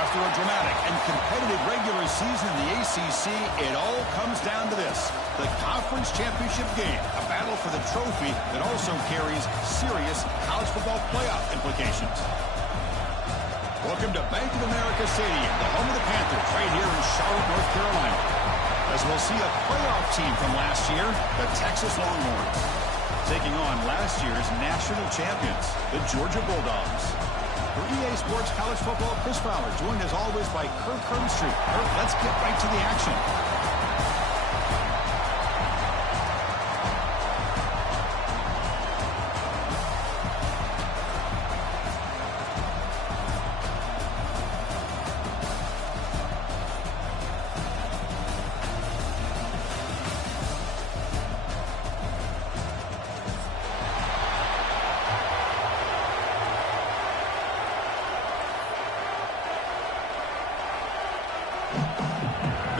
After a dramatic and competitive regular season in the ACC, it all comes down to this: the conference championship game, a battle for the trophy that also carries serious college football playoff implications. Welcome to Bank of America Stadium, the home of the Panthers, right here in Charlotte, North Carolina, as we'll see a playoff team from last year, the Texas Longhorns, taking on last year's national champions, the Georgia Bulldogs. For EA Sports College Football, Chris Fowler, joined as always by Kirk Herbstreit. Kirk, let's get right to the action.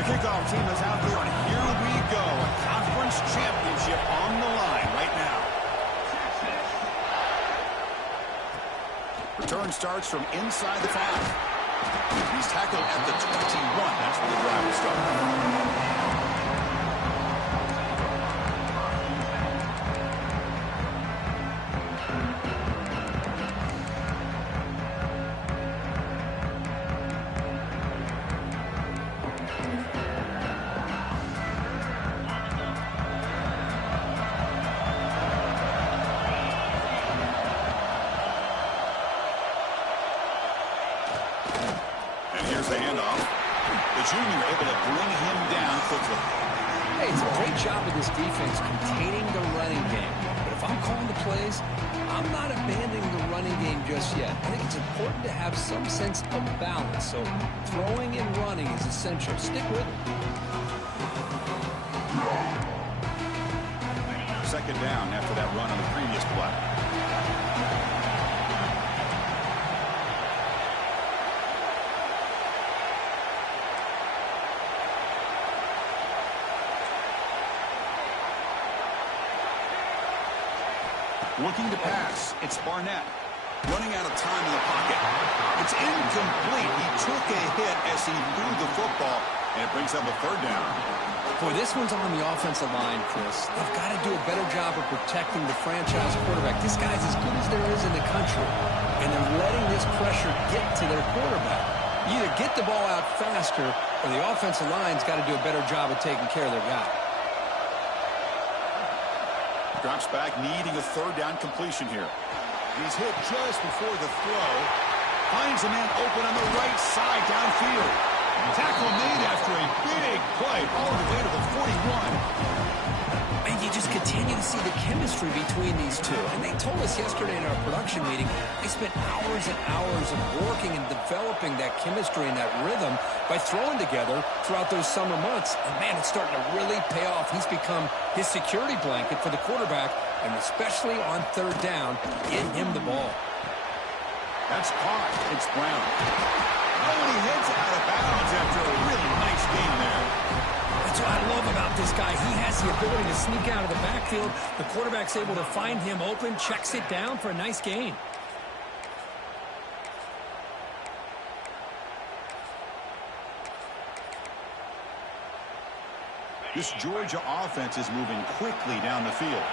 Kickoff team is out there, and here we go. A conference championship on the line right now. Return starts from inside the 5. He's tackled at the 21. That's where the drive will start. The handoff. The junior able to bring him down quickly. Hey, it's a great job of this defense containing the running game. But if I'm calling the plays, I'm not abandoning the running game just yet. I think it's important to have some sense of balance. So throwing and running is essential. Stick with it. Second down after that run on the previous play. Looking to pass, it's Barnett. Running out of time in the pocket. It's incomplete. He took a hit as he threw the football, and it brings up a third down. Boy, this one's on the offensive line, Chris. They've got to do a better job of protecting the franchise quarterback. This guy's as good as there is in the country, and they're letting this pressure get to their quarterback. You either get the ball out faster, or the offensive line's got to do a better job of taking care of their guy. Drops back, needing a third down completion here. He's hit just before the throw. Finds a man open on the right side downfield. Tackle made after a big play all the way to the 41. And you just continue to see the chemistry between these two. And they told us yesterday in our production meeting, they spent hours and hours of working and developing that chemistry and that rhythm by throwing together throughout those summer months. And, man, it's starting to really pay off. He's become his security blanket for the quarterback, and especially on third down, getting him the ball. That's caught. It's Brown. Oh, and he heads out of bounds after a really nice game there. That's what I love about this guy. He has the ability to sneak out of the backfield. The quarterback's able to find him open, checks it down for a nice gain. This Georgia offense is moving quickly down the field.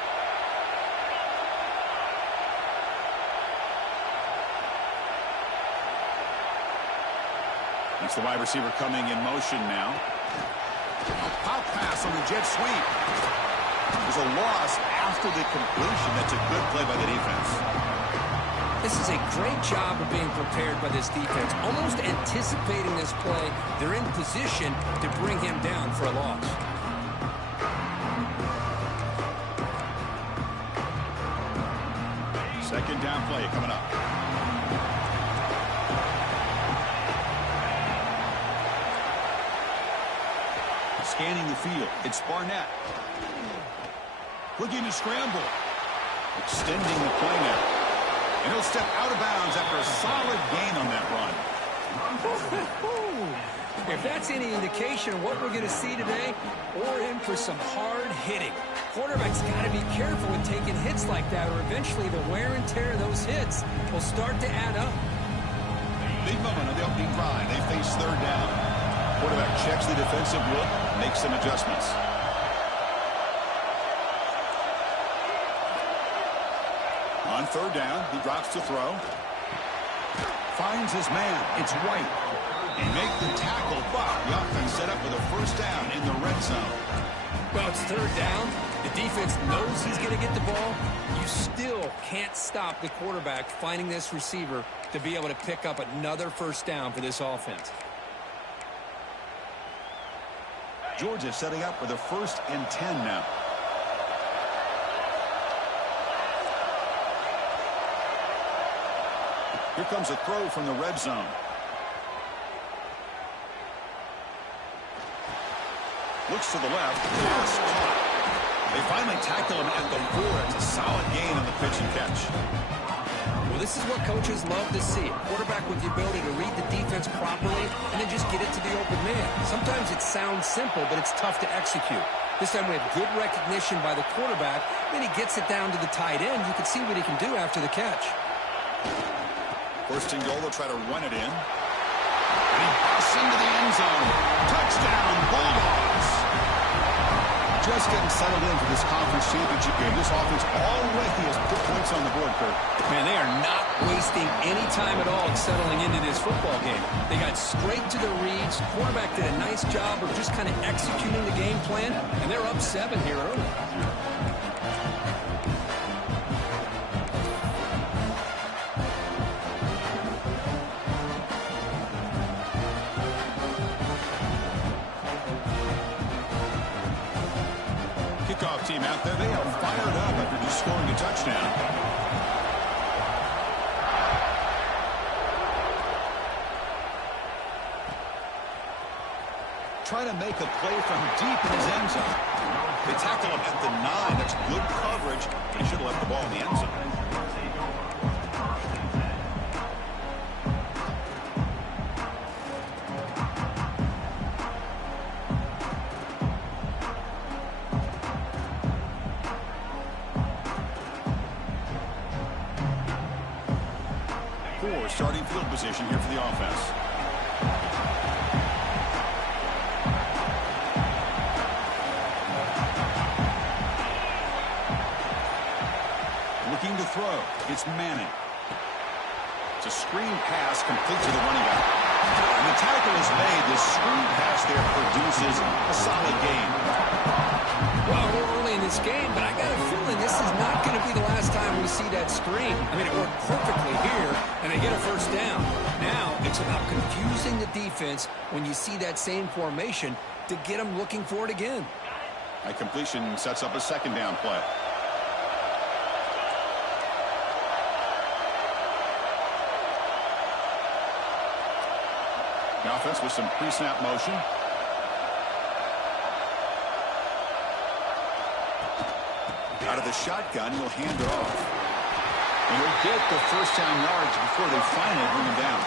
It's the wide receiver coming in motion now. A pop pass on the jet sweep. There's a loss after the completion. That's a good play by the defense. This is a great job of being prepared by this defense. Almost anticipating this play, they're in position to bring him down for a loss. Second down play coming up. Scanning the field, it's Barnett. Looking to scramble. Extending the play now. And he'll step out of bounds after a solid gain on that run. If that's any indication of what we're going to see today, we're in for some hard hitting. Quarterback's got to be careful with taking hits like that, or eventually the wear and tear of those hits will start to add up. Big moment of the opening drive. They face third down. Quarterback checks the defensive look, makes some adjustments. On third down, he drops to throw. Finds his man. It's White. And make the tackle, but the offense set up with a first down in the red zone. Well, it's third down. The defense knows he's going to get the ball. You still can't stop the quarterback finding this receiver to be able to pick up another first down for this offense. Georgia setting up with a 1st and 10 now. Here comes a throw from the red zone. Looks to the left. Pass caught. They finally tackle him at the 4. It's a solid gain on the pitch and catch. Well, this is what coaches love to see. A quarterback with the ability to read the defense properly and then just get it to the open man. Sometimes it sounds simple, but it's tough to execute. This time we have good recognition by the quarterback. Then he gets it down to the tight end. You can see what he can do after the catch. First and goal, they'll try to run it in. And he busts into the end zone. Touchdown, Bulldogs. Just getting settled in for this conference championship game. This offense already has put points on the board, Kurt. Man, they are not wasting any time at all settling into this football game. They got straight to the reads. Quarterback did a nice job of just kind of executing the game plan, and they're up 7 here early. Kickoff team out there. They are fired up after just scoring a touchdown. Trying to make a play from deep in his end zone. They tackle him at the 9. That's good coverage, but he should have left the ball in the end zone. Starting field position here for the offense. Looking to throw. It's Manning. It's a screen pass complete to the running back. And the tackle is made. This screen pass there produces a solid gain. Well, we're early in this game, but I got a feeling this is not going to be the last time we see that screen. I mean, it worked perfectly here, and they get a first down. Now, it's about confusing the defense when you see that same formation to get them looking for it again. That completion sets up a second down play. The offense with some pre-snap motion. Out of the shotgun, he'll hand it off. And he'll get the first down yards before they finally bring him down.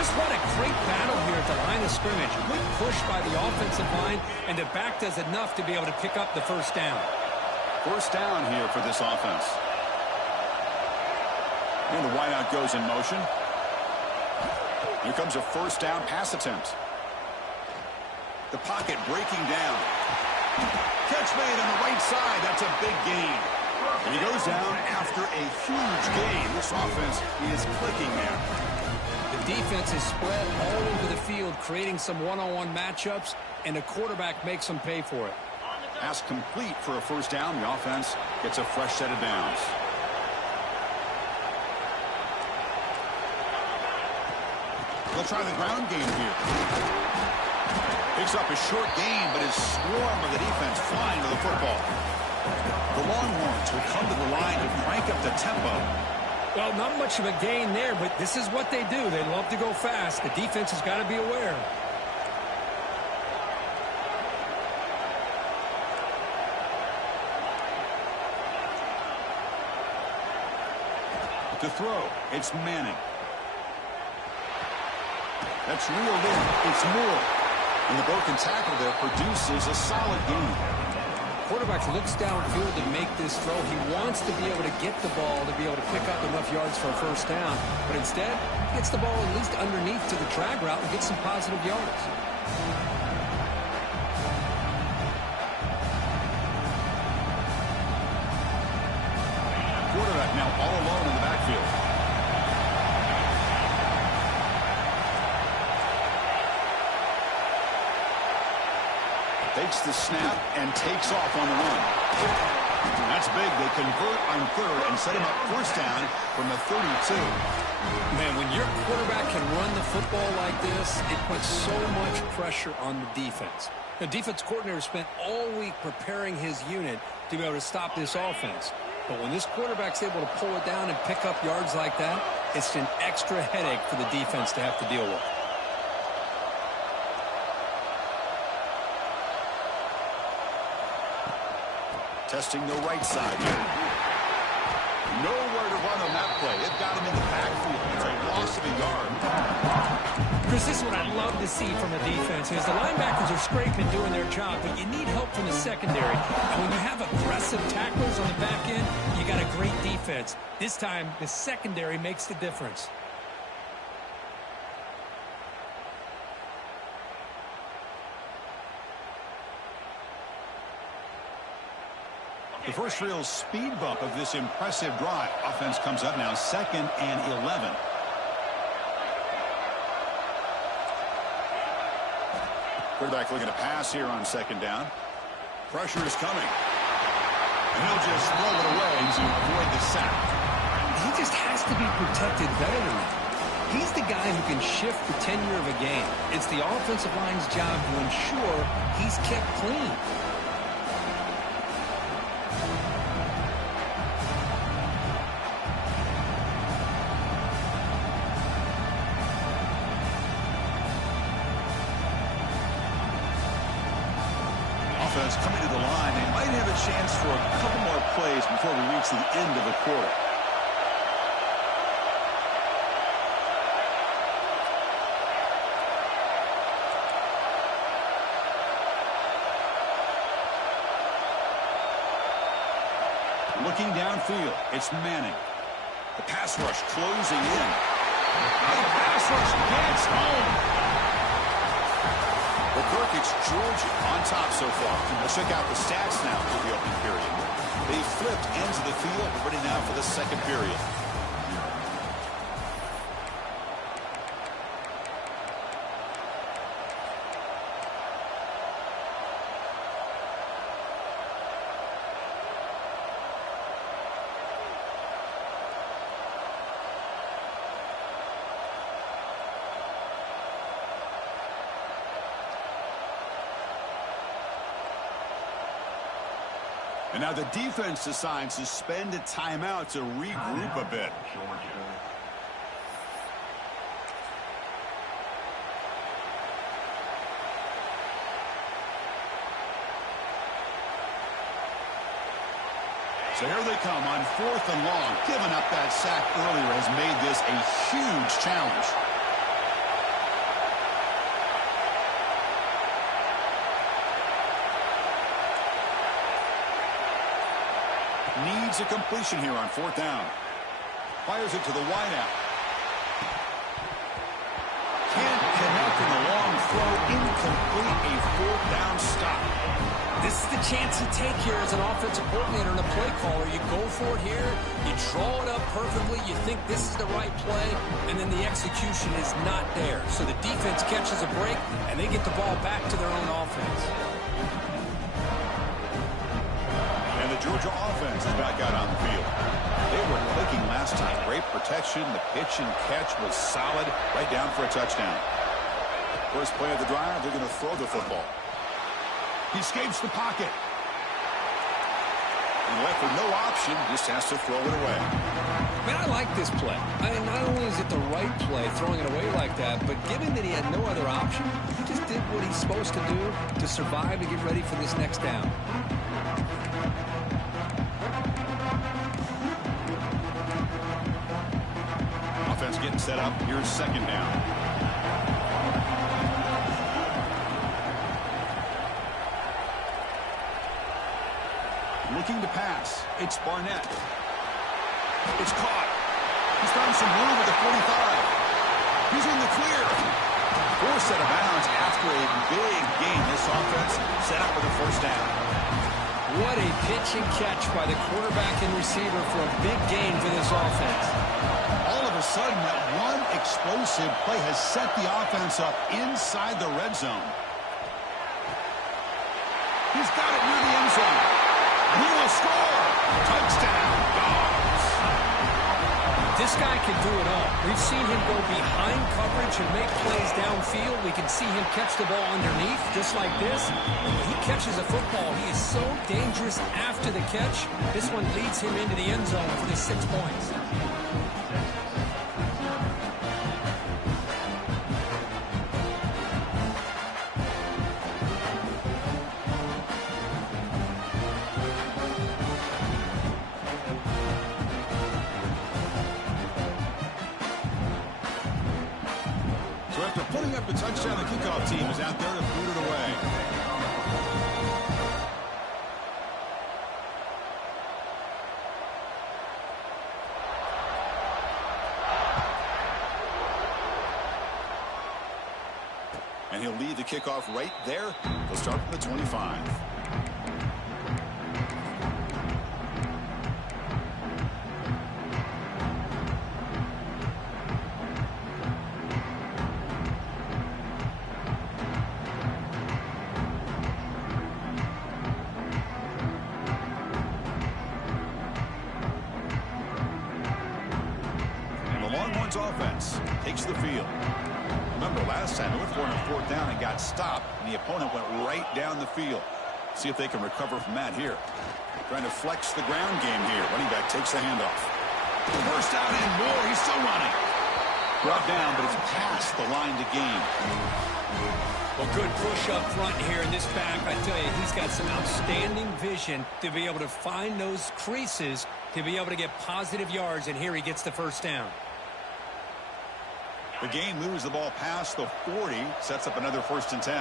Just what a great battle here at the line of scrimmage. Good push by the offensive line, and the back does enough to be able to pick up the first down. First down here for this offense. And the wideout goes in motion. Here comes a first down pass attempt. The pocket breaking down. Catch made on the right side. That's a big gain. And he goes down after a huge gain. This offense is clicking now. The defense is spread all over the field, creating some one-on-one matchups, and the quarterback makes them pay for it. Pass complete for a first down. The offense gets a fresh set of downs. They'll try the ground game here. Picks up a short gain, but his swarm of the defense flying to the football. The Longhorns will come to the line to crank up the tempo. Well, not much of a gain there, but this is what they do. They love to go fast. The defense has got to be aware. To throw, it's Manning. That's reeled in. It's Moore. And the broken tackle there produces a solid gain. Quarterback looks downfield to make this throw. He wants to be able to get the ball to be able to pick up enough yards for a first down. But instead, he gets the ball at least underneath to the drag route and gets some positive yards. Quarterback now all alone in the backfield. Takes the snap and takes off on the run. That's big. They convert on third and set him up first down from the 32. Man, when your quarterback can run the football like this, it puts so much pressure on the defense. The defense coordinator spent all week preparing his unit to be able to stop this offense. But when this quarterback's able to pull it down and pick up yards like that, it's an extra headache for the defense to have to deal with. Testing the right side here. Nowhere to run on that play. It got him in the backfield. It's a loss of a yard. Chris, this is what I love to see from a defense is the linebackers are scraping doing their job, but you need help from the secondary. And when you have aggressive tacklers on the back end, you got a great defense. This time, the secondary makes the difference. The first real speed bump of this impressive drive. Offense comes up now 2nd and 11. Quarterback looking to pass here on 2nd down. Pressure is coming. And he'll just throw it away to avoid the sack. He just has to be protected better than that. He's the guy who can shift the tenure of a game. It's the offensive line's job to ensure he's kept clean. Coming to the line, they might have a chance for a couple more plays before we reach the end of the quarter. Looking downfield, it's Manning. The pass rush closing in. The pass rush gets home. Kirk, it's Georgia on top so far. Let's check out the stats now for the opening period. They flipped ends of the field, ready now for the second period. And now the defense decides to spend a timeout to regroup a bit. So here they come on 4th and long. Giving up that sack earlier has made this a huge challenge. Needs a completion here on 4th down. Fires it to the wideout. Can't connect in the long throw. Incomplete. complete a fourth down stop. This is the chance you take here as an offensive coordinator and a play caller. You go for it here, you draw it up perfectly, you think this is the right play, and then the execution is not there. So the defense catches a break, and they get the ball back to their own offense. And the Georgia offense is back out on the field. They were clicking last time. Great protection. The pitch and catch was solid. Right down for a touchdown. First play of the drive, they're going to throw the football. He escapes the pocket. And left with no option, just has to throw it away. Man, I like this play. I mean, not only is it the right play, throwing it away like that, but given that he had no other option, he just did what he's supposed to do to survive and get ready for this next down. Offense getting set up. Here's second down. Looking to pass. It's Barnett. It's caught. He's found some room at the 45. He's in the clear. Forced out of bounds after a big gain. This offense set up with a first down. What a pitch and catch by the quarterback and receiver for a big gain for this offense. All of a sudden, that one explosive play has set the offense up inside the red zone. He's got it near the end zone. He will score. Touchdown, Dogs. This guy can do it all. We've seen him go behind coverage and make plays downfield. We can see him catch the ball underneath, just like this. When he catches a football, he is so dangerous after the catch. This one leads him into the end zone for the 6 points. So after putting up the touchdown, the kickoff team is out there to boot it away. And he'll lead the kickoff right there. He'll start from the 25. Offense takes the field. Remember last time they went for it on fourth down and got stopped, and the opponent went right down the field. See if they can recover from that here. Trying to flex the ground game here. Running back takes the handoff. First down and more. He's still running. Brought down, but it's past the line to gain. Well, good push up front here in this back. I tell you, he's got some outstanding vision to be able to find those creases, to be able to get positive yards, and here he gets the first down. The gain moves the ball past the 40, sets up another 1st and 10.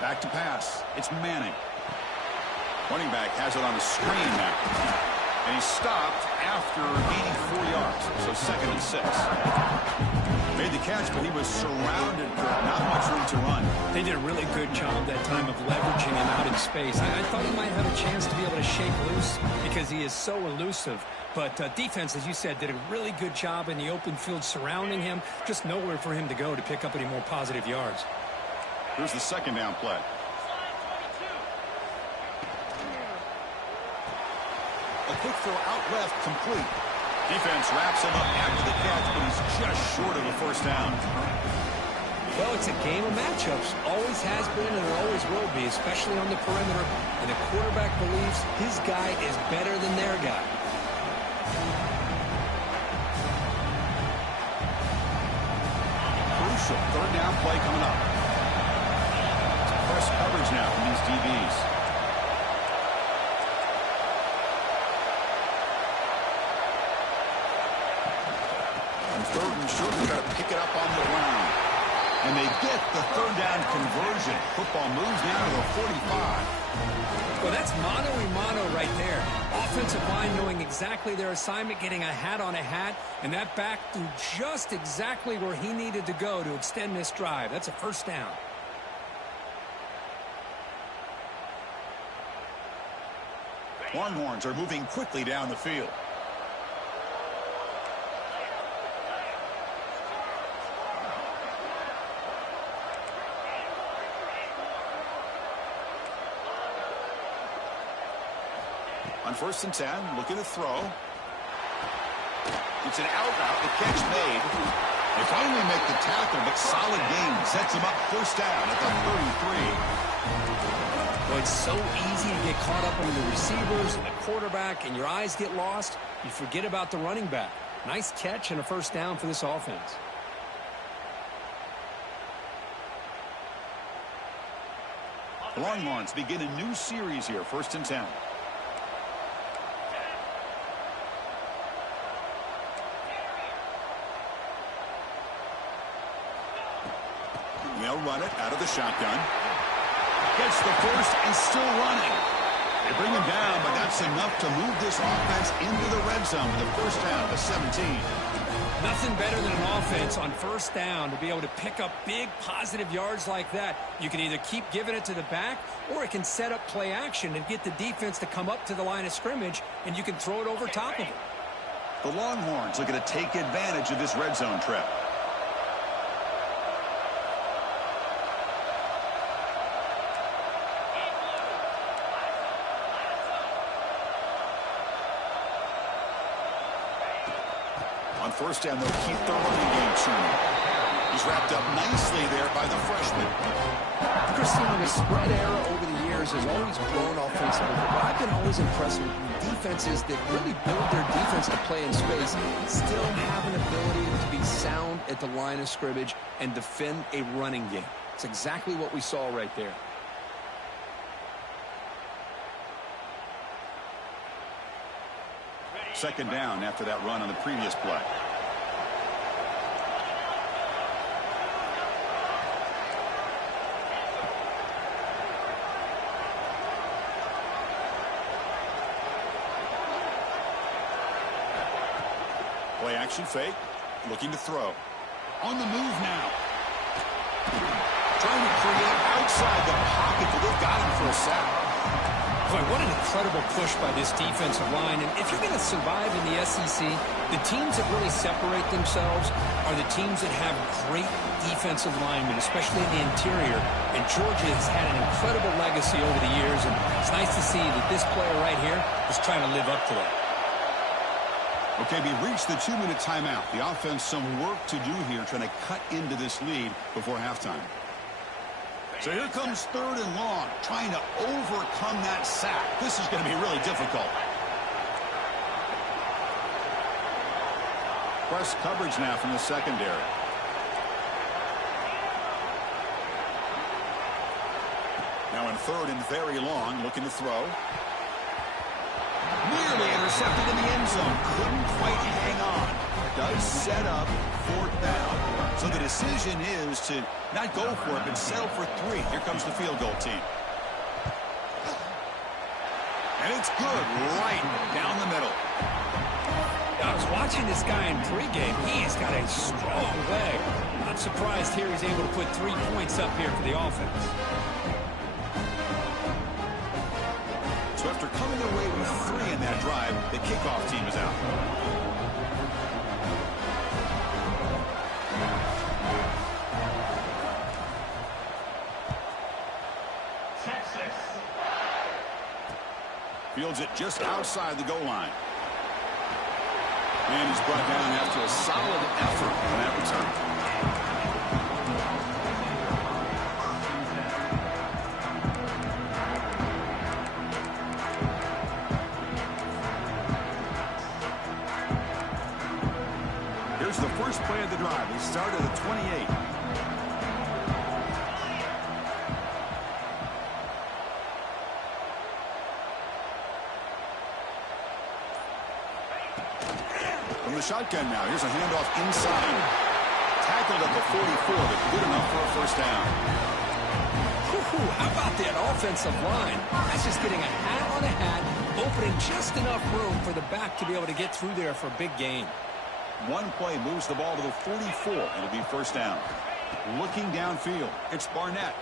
Back to pass. It's Manning. Running back has it on the screen now. And he's stopped after 84 yards, so 2nd and 6. Made the catch, but he was surrounded, not much room to run. They did a really good job that time of leveraging him out in space. I thought he might have a chance to be able to shake loose because he is so elusive. But defense, as you said, did a really good job in the open field surrounding him. Just nowhere for him to go to pick up any more positive yards. Here's the 2nd down play. A quick throw out left, complete. Defense wraps him up after the catch, but he's just short of a 1st down. Well, it's a game of matchups. Always has been and it always will be, especially on the perimeter. And the quarterback believes his guy is better than their guy. Crucial 3rd down play coming up. Press coverage now from these DBs. And 3rd and short, they've got to pick it up on the ground. And they get the 3rd down conversion. Football moves down to the 45. Well, That's mano-a-mano right there. Offensive line knowing exactly their assignment, getting a hat on a hat, and that back threw just exactly where he needed to go to extend this drive. That's a first down. Longhorns are moving quickly down the field. On 1st and 10, looking to throw. It's an out route, the catch made. They finally make the tackle, but solid gain. Sets them up first down at the 33. Well, it's so easy to get caught up on the receivers and the quarterback, and your eyes get lost. You forget about the running back. Nice catch and a first down for this offense. The Longhorns begin a new series here, 1st and 10. They'll run it out of the shotgun. Gets the first and still running. They bring him down, but that's enough to move this offense into the red zone with a first down to 17. Nothing better than an offense on first down to be able to pick up big positive yards like that. You can either keep giving it to the back, or it can set up play action and get the defense to come up to the line of scrimmage, and you can throw it over top of it. The Longhorns looking to take advantage of this red zone trip. On first down, they'll keep their running game turning. He's wrapped up nicely there by the freshman. Christian, the spread era over the years has always grown offensively, but I've been always impressed with defenses that really build their defense to play in space, still have an ability to be sound at the line of scrimmage and defend a running game. It's exactly what we saw right there. Second down after that run on the previous play. Play action fake. Looking to throw. On the move now. Trying to create outside the pocket, but they've got him for a sack. Boy, what an incredible push by this defensive line. And if you're going to survive in the SEC, the teams that really separate themselves are the teams that have great defensive linemen, especially in the interior. And Georgia has had an incredible legacy over the years, and it's nice to see that this player right here is trying to live up to that. Okay, we reached the 2-minute timeout. The offense some work to do here, trying to cut into this lead before halftime. So here comes 3rd and long, trying to overcome that sack. This is going to be really difficult. Press coverage now from the secondary. Now in 3rd and very long, looking to throw. Nearly intercepted in the end zone. Couldn't quite hang on. Does set up 4th down. So the decision is to not go for it, but settle for 3. Here comes the field goal team. And it's good right down the middle. I was watching this guy in pregame. He has got a strong leg. Not surprised here he's able to put 3 points up here for the offense. So after coming away with 3 in that drive, the kickoff team is out. Fields it just outside the goal line. And he's brought down after a solid effort on that return. Here's the first play of the drive. They start at the 28. From the shotgun now. Here's a handoff inside. Tackled at the 44, but good enough for a first down. How about that offensive line? That's just getting a hat opening just enough room for the back to be able to get through there for a big gain. One play moves the ball to the 44. It'll be first down. Looking downfield, it's Barnett.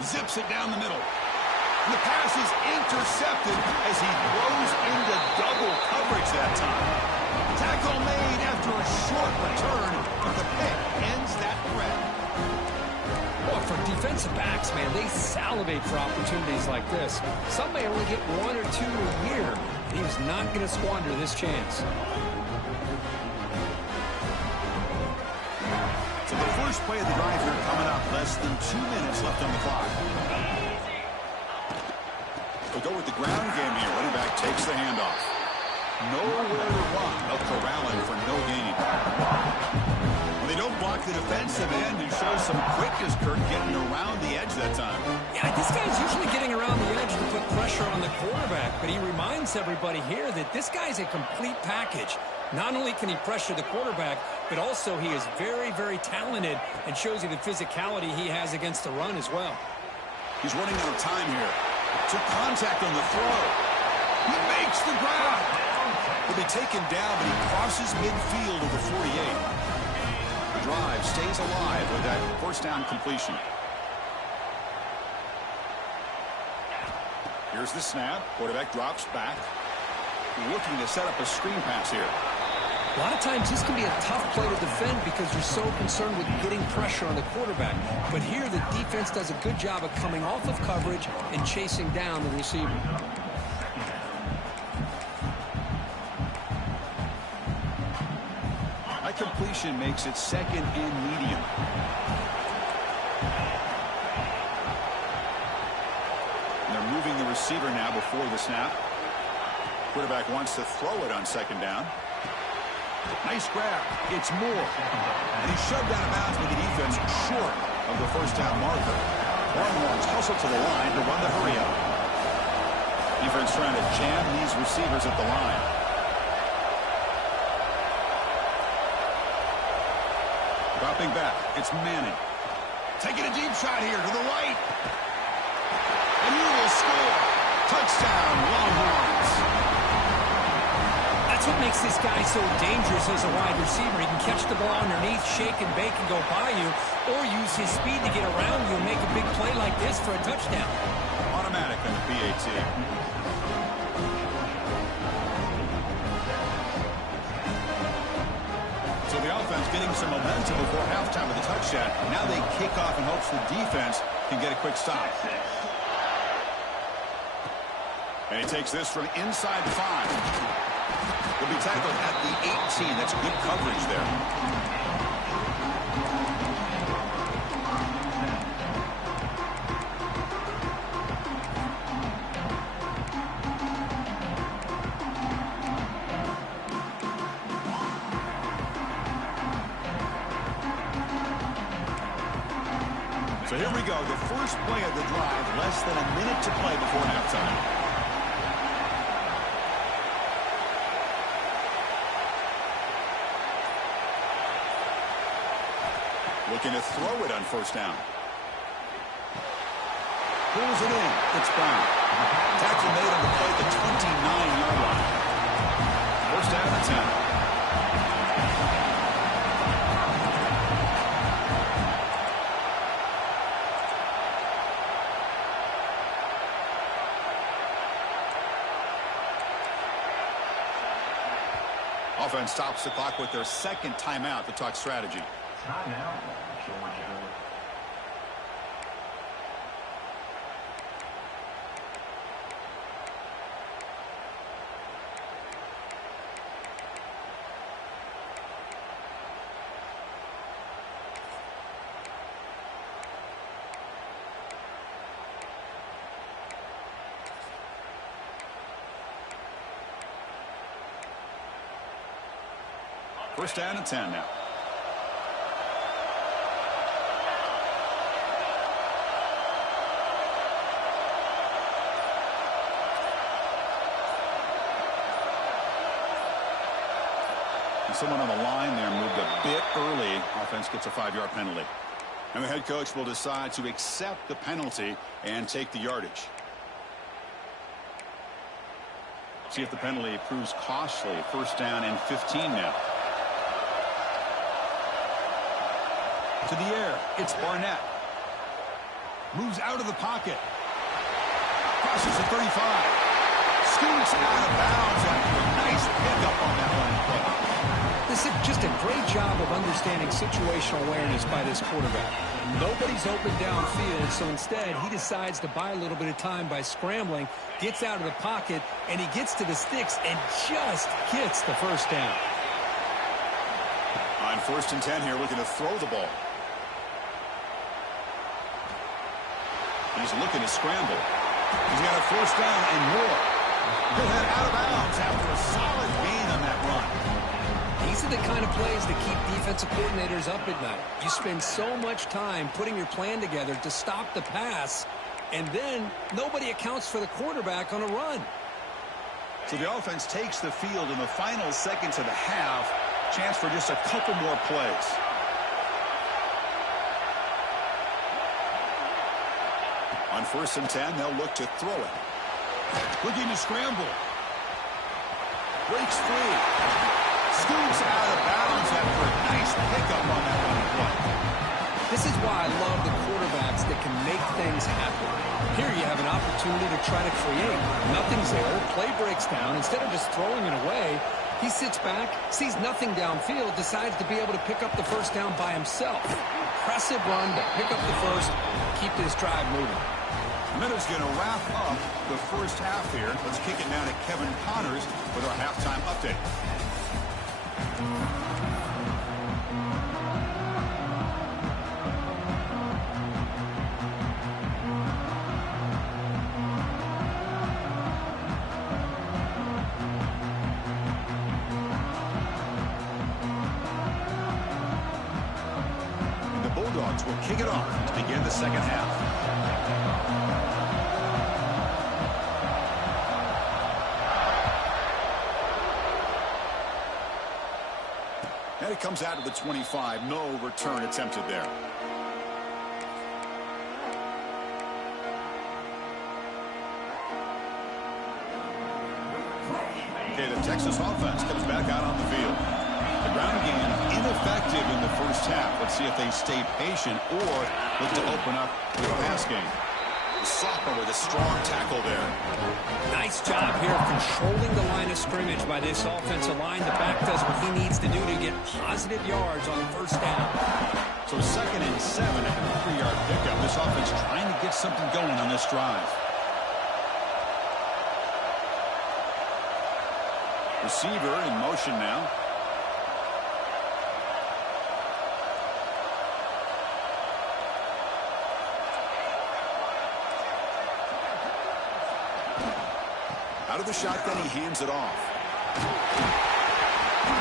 Zips it down the middle. And the pass is intercepted as he throws into double coverage that time. Tackle made after a short return, but the pick ends that threat. Well, for defensive backs, man, they salivate for opportunities like this. Some may only get 1 or 2 a year. He was not going to squander this chance. So the first play of the drive here coming up, less than 2 minutes left on the clock. We'll go with the ground game here. Running back takes the handoff. Nowhere to run. They'll corral him for no gain. Well, they don't block the defensive end and show some quickness, Kurt, getting around the edge that time. Yeah, this guy's usually getting around the edge to put pressure on the quarterback, but he reminds everybody here that this guy's a complete package. Not only can he pressure the quarterback, but also he is very, very talented and shows you the physicality he has against the run as well. He's running out of time here. Took contact on the throw. He makes the grab. He'll be taken down, but he crosses midfield of the 48. The drive stays alive with that first down completion. Here's the snap. Quarterback drops back. Looking to set up a screen pass here. A lot of times this can be a tough play to defend because you're so concerned with getting pressure on the quarterback. But here the defense does a good job of coming off of coverage and chasing down the receiver. High completion makes it second and medium. And they're moving the receiver now before the snap. Quarterback wants to throw it on second down. Nice grab. It's Moore. And he's shoved out of bounds with the defense short of the first down marker. Longhorns hustle to the line to run the hurry up. Defense trying to jam these receivers at the line. Dropping back. It's Manning. Taking a deep shot here to the right. And he will score. Touchdown, Longhorns. That's what makes this guy so dangerous as a wide receiver. He can catch the ball underneath, shake and bake and go by you, or use his speed to get around you and make a big play like this for a touchdown. Automatic on the PAT. So the offense getting some momentum before halftime with a touchdown. Now they kick off in hopes the defense can get a quick stop. And he takes this from inside the 5. Will be tackled at the 18. That's good coverage there. So here we go. The first play of the drive. Less than a minute to play before halftime. Looking to throw it on first down. Pulls it in. It's Brown. Tackle made on the play at the 29-yard line. First down and 10. Offense stops the clock with their second timeout to talk strategy. Timeout, Georgia. First down and 10 now. Someone on the line there moved a bit early. Offense gets a 5-yard penalty. And the head coach will decide to accept the penalty and take the yardage. See if the penalty proves costly. First down and 15 now. To the air, it's Barnett. Moves out of the pocket. Crosses the 35. Scoots out of bounds after a nice pickup on that running play. This is just a great job of understanding situational awareness by this quarterback. Nobody's open downfield, so instead he decides to buy a little bit of time by scrambling, gets out of the pocket, and he gets to the sticks and just gets the first down. On 1st and 10 here, looking to throw the ball. He's looking to scramble. He's got a 1st down and more. He'll head out of bounds after a solid gain on that run. These are the kind of plays that keep defensive coordinators up at night. You spend so much time putting your plan together to stop the pass, and then nobody accounts for the quarterback on a run. So the offense takes the field in the final seconds of the half. Chance for just a couple more plays. On 1st and 10, they'll look to throw it. Looking to scramble. Breaks free. Scoots out of bounds after a nice pickup on that running play. This is why I love the quarterbacks that can make things happen. Here you have an opportunity to try to create. Nothing's there. Play breaks down. Instead of just throwing it away, he sits back, sees nothing downfield, decides to be able to pick up the 1st down by himself. Impressive run to pick up the first, keep this drive moving. Minutes going to wrap up the first half here. Let's kick it down to Kevin Connors with our halftime update. And the Bulldogs will kick it off to begin the second half. And it comes out to the 25. No return attempted there. Okay, the Texas offense comes back out on the field. The ground game ineffective in the first half. Let's see if they stay patient or look to open up with a pass game. The sophomore with a strong tackle there. Nice job here of controlling the line of scrimmage by this offensive line. The back does what he needs to do to get positive yards on 1st down. So 2nd and 7 after a 3-yard pickup. This offense trying to get something going on this drive. Receiver in motion now. Out of the shotgun, he hands it off.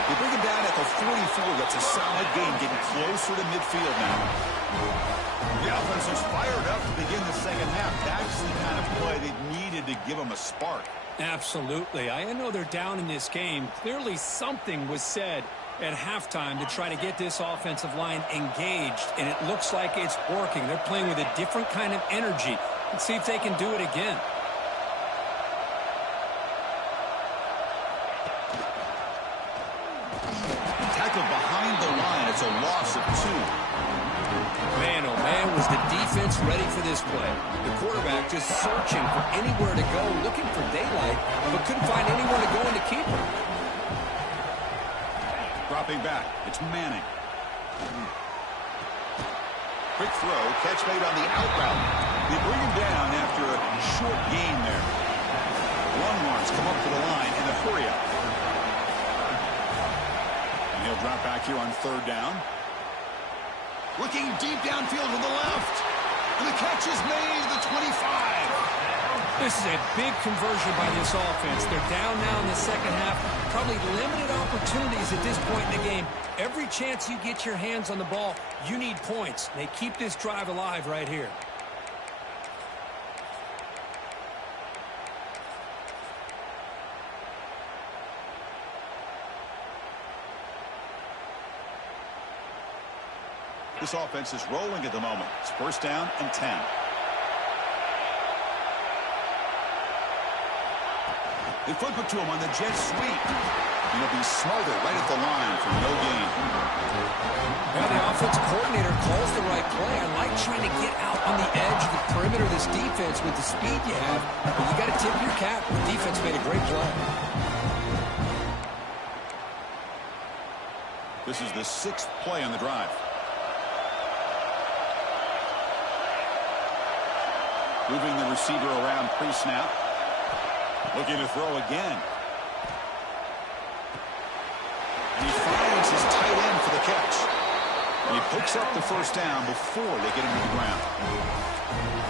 They bring him down at the 44. That's a solid gain, getting closer to midfield now. The offense is fired up to begin the second half. That's the kind of play they needed to give them a spark. Absolutely. I know they're down in this game. Clearly something was said at halftime to try to get this offensive line engaged, and it looks like it's working. They're playing with a different kind of energy. Let's see if they can do it again. Tackled behind the line. It's a loss of 2. Man, oh man, was the defense ready for this play. The quarterback just searching for anywhere to go, looking for daylight, but couldn't find anywhere to go in the keeper. Dropping back. It's Manning. Quick throw. Catch made on the out route. They bring him down after a short gain there. Longhorns come up to the line in a hurry-up. And he'll drop back here on 3rd down. Looking deep downfield to the left. And the catch is made at the 25. This is a big conversion by this offense. They're down now in the second half. Probably limited opportunities at this point in the game. Every chance you get your hands on the ball, you need points. They keep this drive alive right here. This offense is rolling at the moment. It's 1st down and 10. They flip it to him on the jet sweep. And he'll be smothered right at the line for no gain. Well, the offensive coordinator calls the right play. I like trying to get out on the edge of the perimeter of this defense with the speed you have. But you got to tip your cap. The defense made a great play. This is the 6th play on the drive. Moving the receiver around pre-snap. Looking to throw again. And he finds his tight end for the catch. And he picks up the first down before they get him to the ground.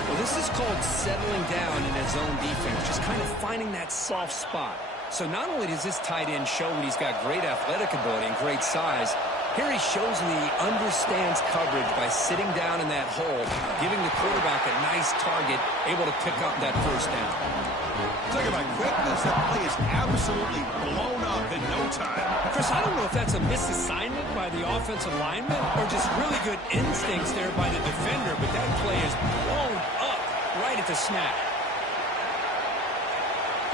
Well, this is called settling down in his own defense, just kind of finding that soft spot. So not only does this tight end show that he's got great athletic ability and great size, here he shows that he understands coverage by sitting down in that hole, giving the quarterback a nice target, able to pick up that first down. Talk about quickness. That play is absolutely blown up in no time. Chris, I don't know if that's a misassignment by the offensive lineman or just really good instincts there by the defender, but that play is blown up right at the snap.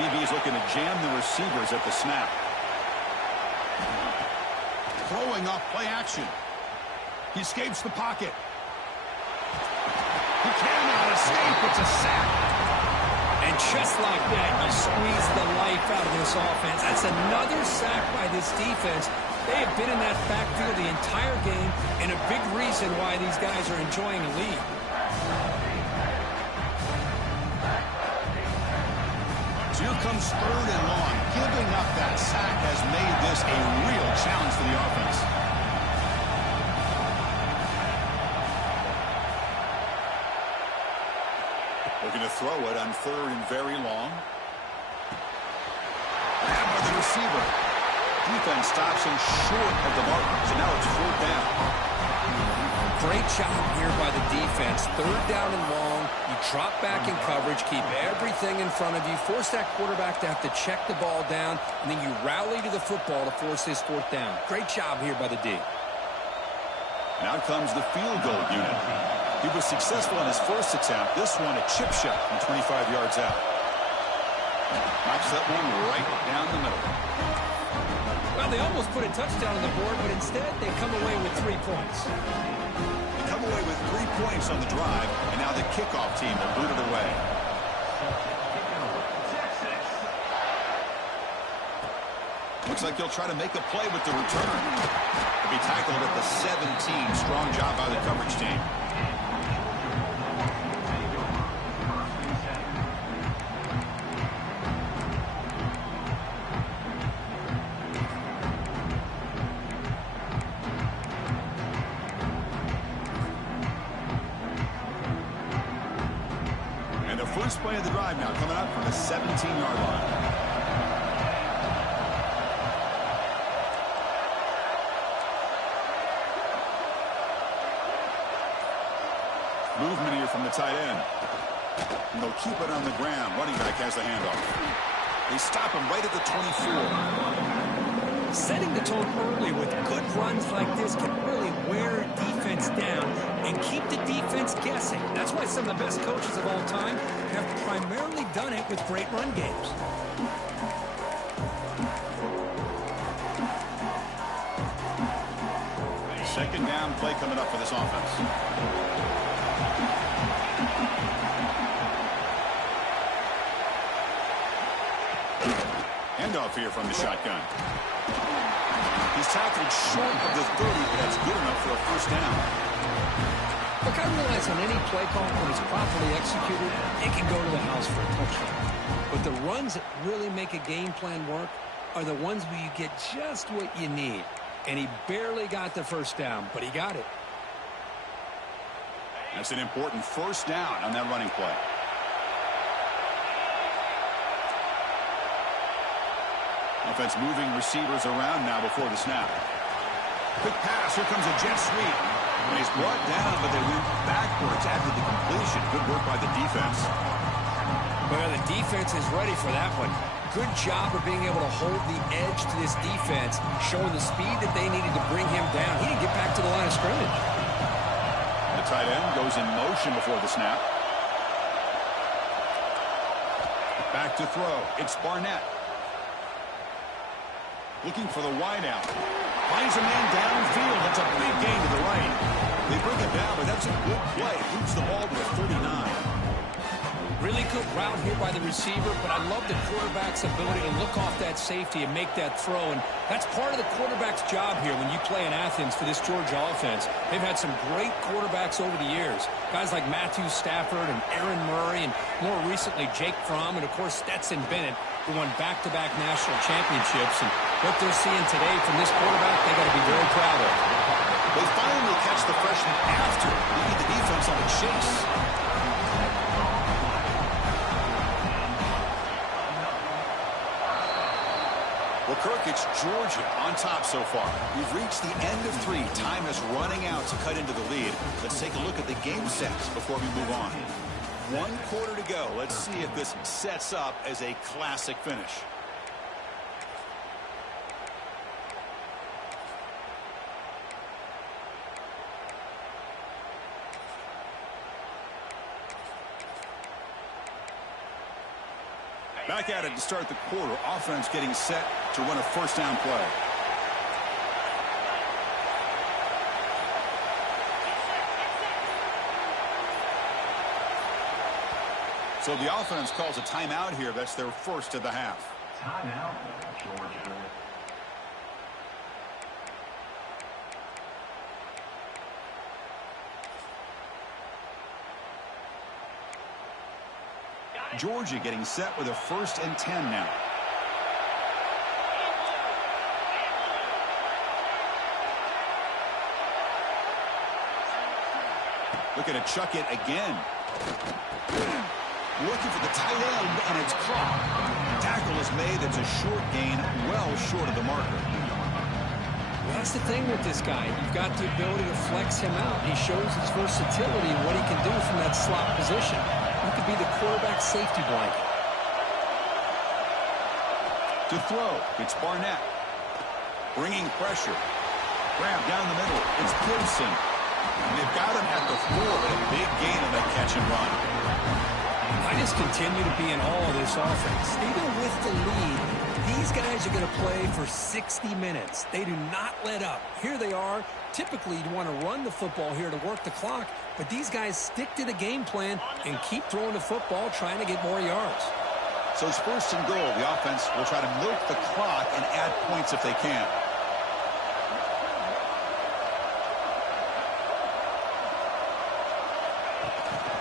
BB is looking to jam the receivers at the snap. Throwing off play action. He escapes the pocket. He cannot escape. It's a sack. And just like that, you squeeze the life out of this offense. That's another sack by this defense. They have been in that backfield the entire game, and a big reason why these guys are enjoying a lead. So here comes 3rd and long. Giving up that sack has made this a real challenge for the offense. Looking to throw it on 3rd and very long. Grabbed by the receiver. Defense stops him short of the mark. So now it's 4th down. Great job here by the defense. 3rd down and long. You drop back in coverage, keep everything in front of you, force that quarterback to have to check the ball down, and then you rally to the football to force this 4th down. Great job here by the D. Now comes the field goal unit. He was successful in his first attempt. This one, a chip shot from 25 yards out. Knocks that one right down the middle. Well, they almost put a touchdown on the board, but instead they come away with 3 points. Come away with 3 points on the drive, and now the kickoff team will boot it away. Looks like he'll try to make a play with the return. He'll be tackled at the 17. Strong job by the coverage team. First play of the drive now coming up from the 17-yard line. Movement here from the tight end. And they'll keep it on the ground. Running back has the handoff. They stop him right at the 24. Setting the tone early with good runs like this can really wear defense down and keep the defense guessing. That's why some of the best coaches of all time have primarily done it with great run games. Second down play coming up for this offense. Handoff here from the shotgun. He's tackled short of the 30, but that's good enough for a first down. Look, I realize on any play call, when it's properly executed, it can go to the house for a touchdown. But the runs that really make a game plan work are the ones where you get just what you need. And he barely got the first down, but he got it. That's an important first down on that running play. Offense moving receivers around now before the snap. Quick pass. Here comes a jet sweep. And he's brought down, but they went backwards after the completion. Good work by the defense. Well, the defense is ready for that one. Good job of being able to hold the edge to this defense, showing the speed that they needed to bring him down. He didn't get back to the line of scrimmage. The tight end goes in motion before the snap. Back to throw. It's Barnett. Looking for the wideout. Finds a man downfield. That's a big gain to the right. They bring him down, but that's a good play. Moves the ball to the 39. Really good route here by the receiver, but I love the quarterback's ability to look off that safety and make that throw. And that's part of the quarterback's job here when you play in Athens for this Georgia offense. They've had some great quarterbacks over the years. Guys like Matthew Stafford and Aaron Murray, and more recently Jake Fromm, and of course Stetson Bennett, who won back-to-back national championships. And what they're seeing today from this quarterback, they got to be very proud of. They finally catch the freshman after leading the defense on a chase. Well, Kirk, it's Georgia on top so far. We've reached the end of 3. Time is running out to cut into the lead. Let's take a look at the game sets before we move on. 1 quarter to go. Let's see if this sets up as a classic finish. Back at it to start the quarter. Offense getting set to run a first down play. So the offense calls a timeout here. That's their first of the half. Timeout, Georgia. Georgia getting set with a 1st and 10 now. Looking to chuck it again. Looking for the tight end, and it's caught. Tackle is made. It's a short gain, well short of the marker. Well, that's the thing with this guy. You've got the ability to flex him out. He shows his versatility and what he can do from that slot position. He could be the quarterback safety blanket. To throw, it's Barnett. Bringing pressure. Grab down the middle. It's Gibson. And they've got him at the 4, but a big gain on that catch and run. I just continue to be in awe of this offense. Even with the lead, these guys are going to play for 60 minutes. They do not let up. Here they are. Typically, you want to run the football here to work the clock, but these guys stick to the game plan and keep throwing the football, trying to get more yards. So it's 1st and goal. The offense will try to milk the clock and add points if they can.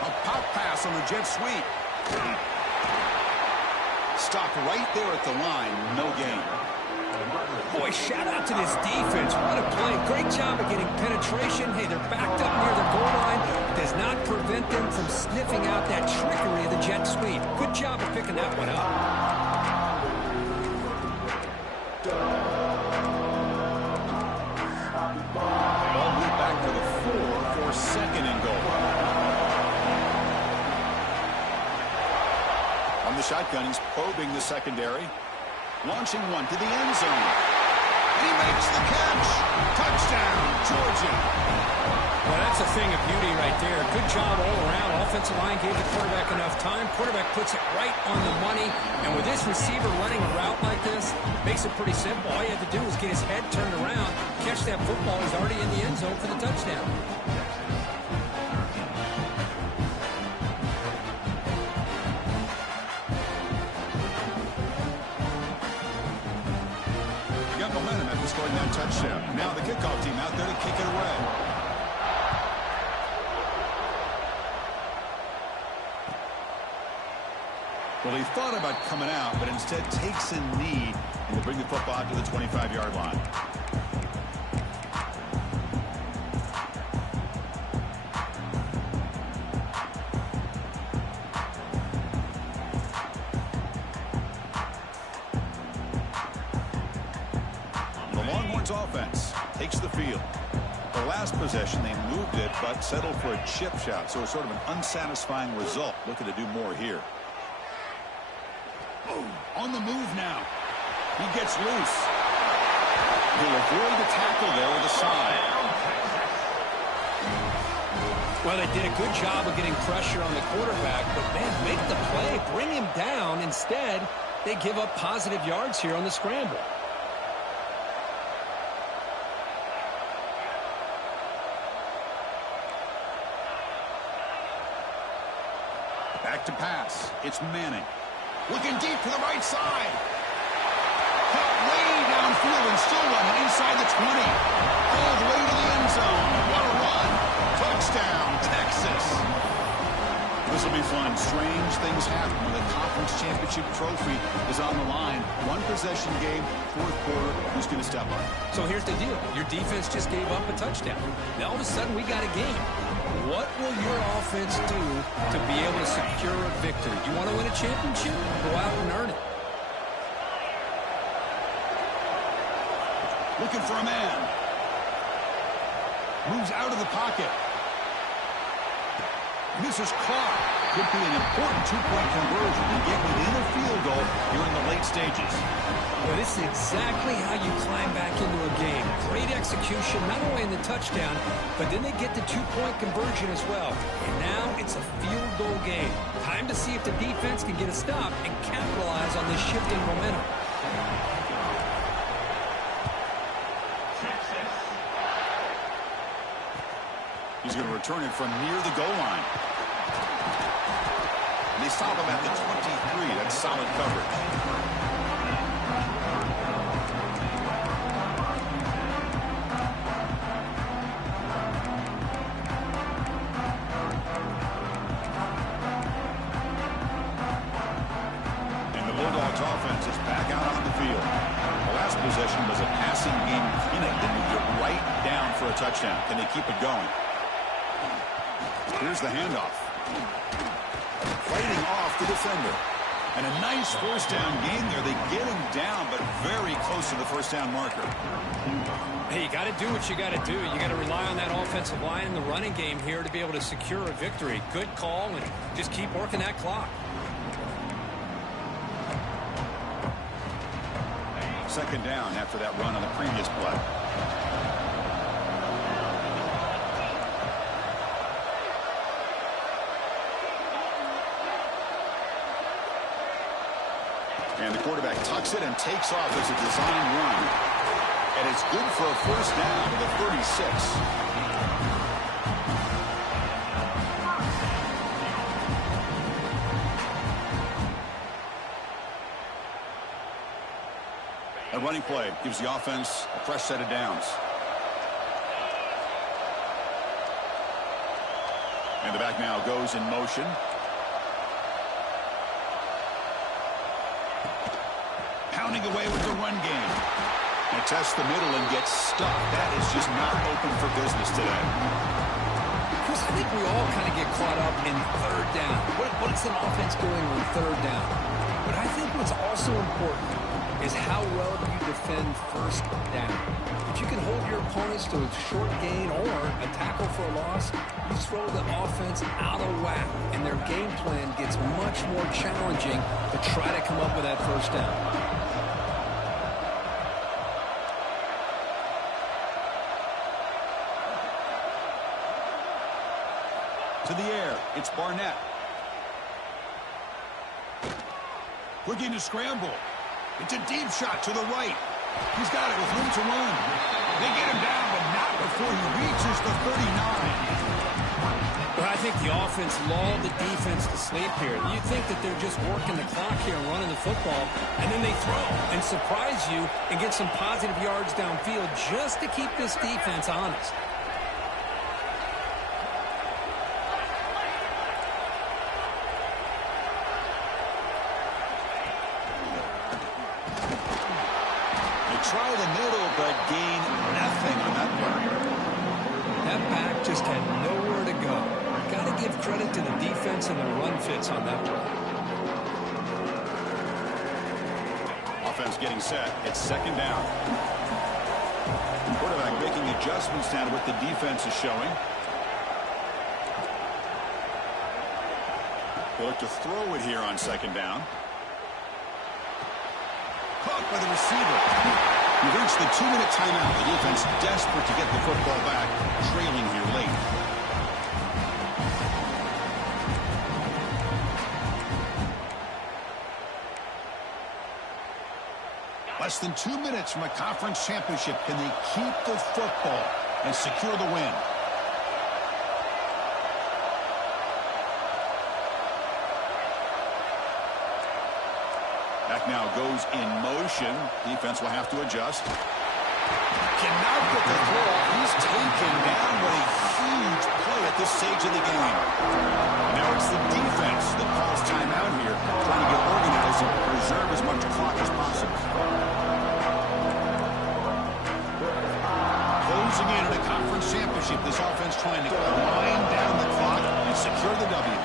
A pop pass on the jet sweep. Stopped right there at the line. No gain. Boy, shout out to this defense. What a play. Great job of getting penetration. Hey, they're backed up near the goal line. Does not prevent them from sniffing out that trickery of the jet sweep. Good job of picking that one up. Ball moved back to the 4 for 2nd and goal. On the shotgun, he's probing the secondary. Launching one to the end zone. And he makes the catch. Touchdown, Georgia. Well, that's a thing of beauty right there. Good job all around. Offensive line gave the quarterback enough time. Quarterback puts it right on the money. And with this receiver running a route like this, makes it pretty simple. All you have to do is get his head turned around, catch that football. He's already in the end zone for the touchdown. Momentum after scoring that touchdown. Now the kickoff team out there to kick it away. Well, he thought about coming out, but instead takes a knee and will bring the football out to the 25-yard line. Offense takes the field. The last possession, they moved it, but settled for a chip shot, so it's sort of an unsatisfying result. Looking to do more here. On the move now. He gets loose. He'll avoid the tackle there with a side. Well, they did a good job of getting pressure on the quarterback, but man, make the play, bring him down. Instead, they give up positive yards here on the scramble. to pass. It's Manning. Looking deep to the right side. Caught way downfield and still running inside the 20. All the way to the end zone. What a run. Touchdown, Texas. This will be fun. Strange things happen when the conference championship trophy is on the line. One possession game, fourth quarter. Who's going to step up? So here's the deal. Your defense just gave up a touchdown. Now all of a sudden we got a game. What will your offense do to be able to secure a victory? You want to win a championship? Go out and earn it. Looking for a man. Moves out of the pocket. This is caught. Could be an important two-point conversion to get within a field goal here in the late stages. Well, this is exactly how you climb back into a game. Great execution, not only in the touchdown, but then they get the two-point conversion as well. And now it's a field goal game. Time to see if the defense can get a stop and capitalize on this shifting momentum. He's going to return it from near the goal line. And they stop him at the 23. That's solid coverage. And the Bulldogs offense is back out on the field. The last possession was a passing game clinic that moved it right down for a touchdown. Can they keep it going? Here's the handoff. Fighting off the defender. And a nice first down gain there. They get him down, but very close to the first down marker. Hey, you got to do what you got to do. You got to rely on that offensive line in the running game here to be able to secure a victory. Good call, and just keep working that clock. Second down after that run on the previous play. And the quarterback tucks it and takes off as a design run. And it's good for a first down to the 36. A running play gives the offense a fresh set of downs. And the back now goes in motion. Pounding away with the run game. And tests the middle and gets stuck. That is just not open for business today. Chris, I think we all kind of get caught up in third down. What's an offense doing on third down? But I think what's also important is how well you defend first down. If you can hold your opponents to a short gain or a tackle for a loss, you throw the offense out of whack, and their game plan gets much more challenging to try to come up with that first down. To the air, it's Barnett. Looking to scramble. It's a deep shot to the right. He's got it with room to run. They get him down, but not before he reaches the 39. But I think the offense lulled the defense to sleep here. You think that they're just working the clock here and running the football, and then they throw and surprise you and get some positive yards downfield just to keep this defense honest. Try the middle, but gain nothing on that play. That back just had nowhere to go. Got to give credit to the defense and the run fits on that play. Offense getting set. It's second down. Quarterback making adjustments now to what the defense is showing. They look to throw it here on second down. Caught by the receiver. We've reached the 2-minute timeout. The defense desperate to get the football back, trailing here late. Less than 2 minutes from a conference championship. Can they keep the football and secure the win? now goes in motion. Defense will have to adjust. Cannot get the throw. He's taken down with a huge play at this stage of the game. Now it's the defense that calls timeout here, trying to get organized and preserve as much clock as possible. Closing in a conference championship, this offense trying to wind down the clock and secure the W.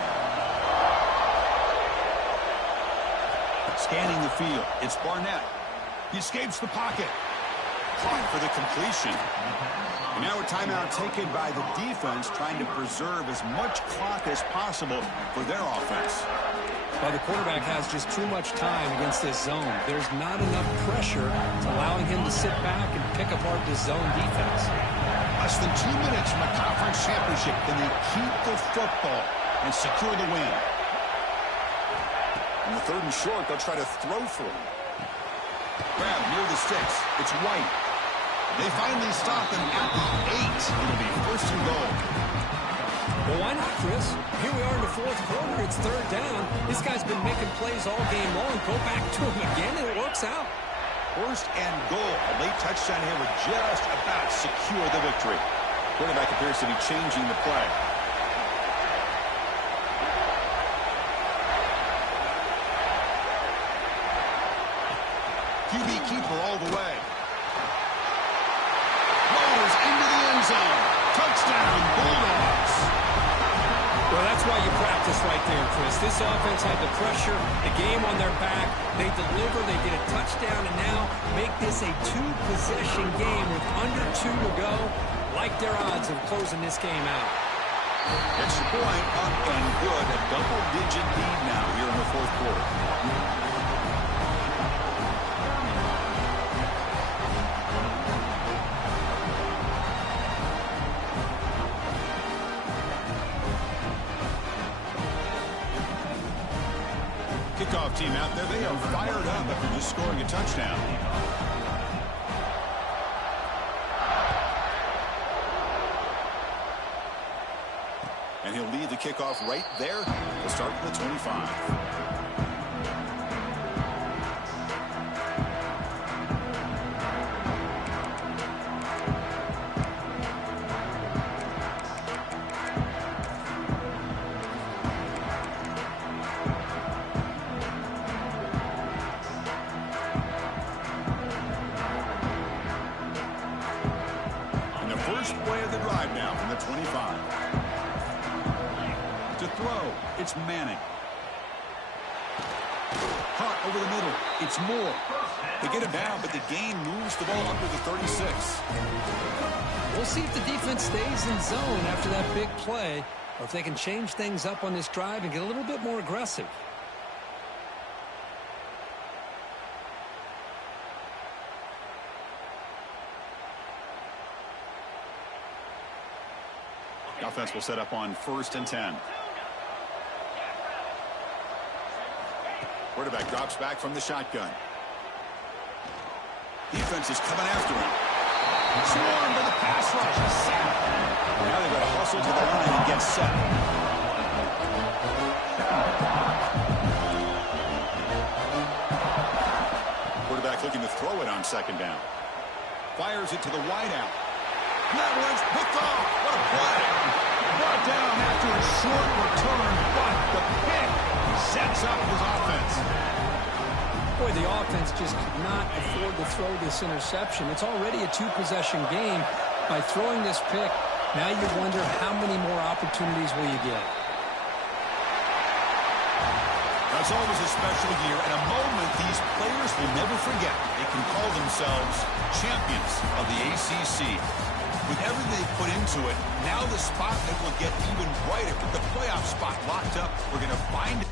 Scanning the field, it's Barnett. He escapes the pocket. Caught for the completion. And now a timeout taken by the defense, trying to preserve as much clock as possible for their offense. Well, the quarterback has just too much time against this zone. There's not enough pressure allowing him to sit back and pick apart this zone defense. Less than 2 minutes from a conference championship. Can they keep the football and secure the win? On the 3rd and short, they'll try to throw for it. Grab near the sticks. It's White. They finally stop him at the 8. It'll be 1st and goal. Well, why not, Chris? Here we are in the 4th quarter. It's 3rd down. This guy's been making plays all game long. Go back to him again, and it works out. 1st and goal. A late touchdown here would just about secure the victory. Quarterback appears to be changing the play. QB keeper all the way. Rolls into the end zone. Touchdown, Bulldogs. Well, that's why you practice right there, Chris. This offense had the pressure, the game on their back. They deliver, they get a touchdown, and now make this a 2-possession game with under 2 to go. Like their odds of closing this game out. Extra point up and good. A double-digit lead now here in the 4th quarter. Kickoff team out there. They are fired up after just scoring a touchdown. And he'll lead the kickoff right there. We'll start from the 25. First play of the drive now from the 25. To throw, it's Manning. Caught over the middle, it's Moore. They get him down, but the game moves the ball under the 36. We'll see if the defense stays in zone after that big play, or if they can change things up on this drive and get a little bit more aggressive. The offense will set up on 1st and 10. Quarterback drops back from the shotgun. Defense is coming after him. Swarmed by the pass rush. Now they've got to hustle to the line and get set. Quarterback looking to throw it on 2nd down. Fires it to the wideout. That one's picked off. What a play. Brought down after a short return, but the pick sets up his offense. Boy, the offense just could not afford to throw this interception. It's already a 2-possession game. By throwing this pick, now you wonder how many more opportunities will you get. That's always a special year and a moment these players will never forget. They can call themselves champions of the ACC. With everything they put into it, now the spotlight will get even brighter. With the playoff spot locked up, we're going to find it.